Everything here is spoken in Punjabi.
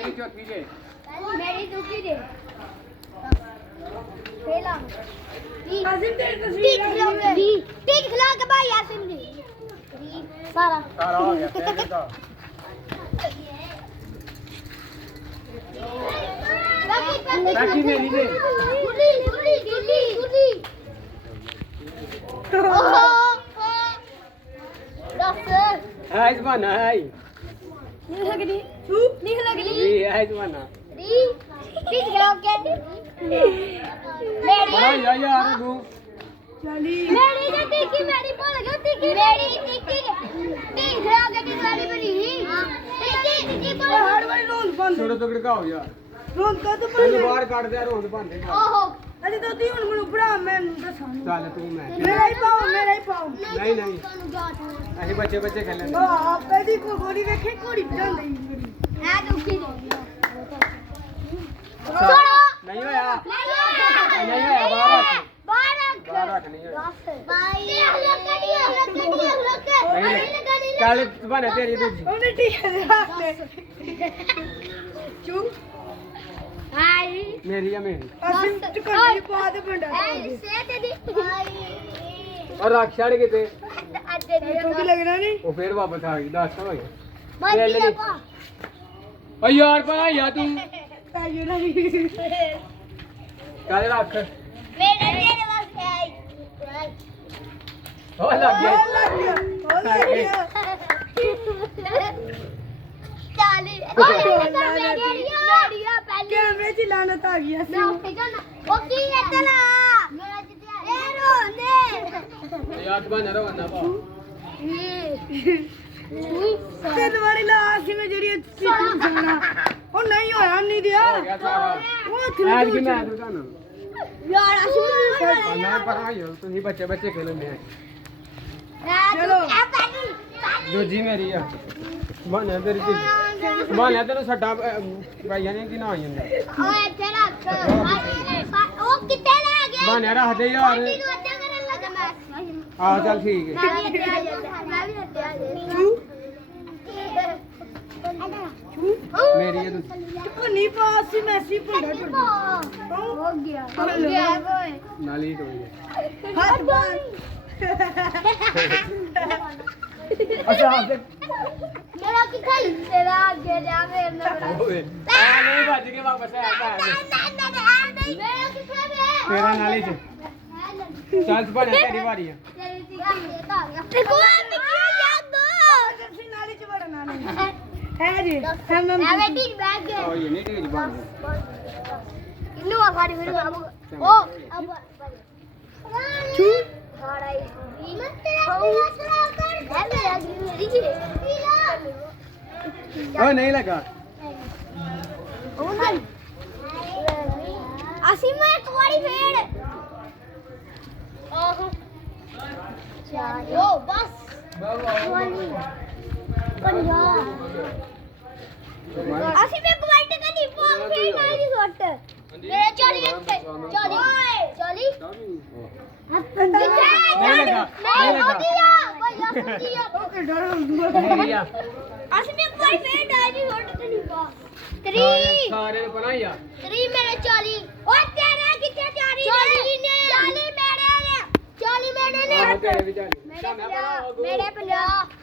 मेरी चौथी जे मेरी दूसरी दे पहला आसिम तेरी तस्वीर तीन खिला के भाई आसिम दी सारा सारा हो गया तेरे का बाकी मेरी जे गुली ओहो दस है इस बहाना है नहीं लगनी नहीं लगनी जी है इस बहाना तीन खिला के मेरी बड़ा यार तू चली मेरी जो टिक्की मेरी बोल गई टिक्की मेरी टिक्की तीन खिला के तीन वाली बनी टिक्की बोल हर वाली रोंद बंद छोड़ो तो किड़का हो यार रोंद का तो तैਨੂੰ बंद ਬਾਹਰ ਕੱਢ ਦਿਆ ਰੋਂਦ ਬੰਦੇ ओहो अरे तो दी हुन ਮੈਨੂੰ ਭਰਾ ਮੈਂ ਦੱਸਾਂ ਚੱਲ ਤੂੰ ਮੈਂ ਮੇਰਾ ਹੀ ਪਾਓ ਨਹੀਂ ਨਹੀਂ ਅਸੀਂ ਬੱਚੇ ਬੱਚੇ ਖੇਲਣ ਆਪੇ ਦੀ ਕੋੜੀ ਵੇਖੇ ਘੋੜੀ ਭਜਾਉਂਦੀ ਮੇਰੀ है दुखी ਨਹੀਂ ਹੋਇਆ ਨਹੀਂ ਹੋਇਆ ਬਾਹਰ ਰੱਖ ਬਾਹਰ ਰੱਖ ਨਹੀਂ ਹੋਇਆ ਚੱਲ ਬਣਾ ਤੇਰੀ ਦੂਜੀ ਉਹਨੇ ਟੀਕੇ ਦੇ ਹੱਥੇ ਚੁੱਪ ਮੇਰੀ ਆ ਮੇਰੀ ਅਸੀਂ ਟਕੜੀ ਪਾ ਦੇ ਬੰਦਾ ਔਰ ਰੱਖ ਛੱਡ ਕਿਤੇ ਕਿਉਂਕਿ ਲੱਗਣਾ ਨਹੀਂ ਉਹ ਫੇਰ ਵਾਪਸ ਆ ਗਈ ਦੱਸ ਹੋ ਗਿਆ ਓ ਯਾਰ ਭਾਇਆ ਤੂੰ ਤਾਜੂ ਨਹੀਂ ਚੱਲ ਰੱਖ ਹੋ ਲੱਗ ਗਿਆ ਕੈਮਰੇ 'ਚ ਲਾਨਤ ਆ ਗਈ ਅਸੀਂ ਯਾਰ ਬਣਾ ਰਵਾਨਾ ਪਾ ਤਿੰਨ ਵਾਰੀ ਲਾ ਅਸੀਂ ਮੈਂ ਜਿਹੜੀ ਸੁਣਾ ਉਹ ਨਹੀਂ ਹੋਇਆ ਨਹੀਂ ਦਿਆ ਹੋ ਗਿਆ ਸਾਰਾ ਉਹ ਐਡ ਕਿ ਮੈਂ ਤੂੰ ਤੁਹਾਨੂੰ ਮੈਂ ਪਤਾ ਹੀ ਤੁਸੀਂ ਬੱਚੇ ਬੱਚੇ ਖੇਲਣਦੇ ਆ ਦੂਜੀ ਮੇਰੀ ਆ ਬਣਾ ਤੇਰੀ ਤੇ ਬਣਾ ਤੈਨੂੰ ਸੱਟਾਂ ਭਾਈਆਂ ਨੇ ਕੀ ਨਾ ਆਈ ਜਾਂਦਾ ਬਣਾ ਰੱਖ ਦੇ ਯਾਰ ਆ ਚੱਲ ਠੀਕ ਹੈ ਮੇਰੀ ਹੈ ਤੂੰ ਨਹੀਂ ਪਾਸ ਸੀ ਮੈਸੀ ਪੁੰਡਾ हो गया ਨਾਲੀ ਤੋਂ ਹੱਥ ਬਾਹਰ ਅੱਛਾ ਆਪਦੇ मेरा कितना तेरा आगे जा मेरे ਓਏ ਆ ਨਹੀਂ ਭੱਜ ਕੇ ਵਾਪਸ ਆਇਆ ਭੈਣ मेरा कितना है ਤੇਰਾ ਨਾਲੀ ਚ ਚੱਲ ਬਣਾ ਤੇਰੀ ਵਾਰੀ ਆ देखो मिट्टी याद दो ਅਸੀਂ ਨਾਲੀ ਚ ਵੜਨਾ ਨਹੀਂ ਹੈ ਜੀ है बेटी बैग है ਓ ਇਹ ਨਹੀਂ ਢੀਜ ਬਣ इन्नु आवारी फिर ओ अब ਛੂ हाड़ाई मत तेरा सलाह कर है मेरा मेरी जी ਓ ਨਹੀਂ ਲੱਗਾ ਅਸੀਂ ਮੈਂ ਇੱਕ ਵਾਰੀ ਫੇਰ ਆਹੋ ਚਾਹੋ ਬਸ ਅਸੀਂ ਮੈਂ ਕੁਆਇਟ ਕਦੀ ਫੋਨ ਫੇਰ ਨਾਲ ਦੀ ਸੁੱਟ ਮੇਰੇ 40 40 40 ਨਹੀਂ ਲੱਗਾ ਨਹੀਂ ਲੱਗਾ ਓਕੇ ਡਰ ਹੁੰਦਾ ਮੇਰੀ ਆ ਅਸੀਂ ਮੈਂ ਕੁਆਇਟ ਫੇਰ ਨਾਲ ਦੀ ਸੁੱਟ ਤੇ ਨਹੀਂ ਪਾ 3 ਸਾਰਿਆਂ ਨੂੰ ਪਤਾ ਹੀ ਆ 3 ਮੇਰੇ 40 ਓਏ ਤੇਰਾ ਕਿੱਥੇ 40 ਨੇ 40 ਮੇਰੇ ਨੇ 40 ਮੇਰੇ ਨੇ ਆਹੋ ਤੇਰੇ ਵੀ ਚੱਲ ਮੇਰੇ 50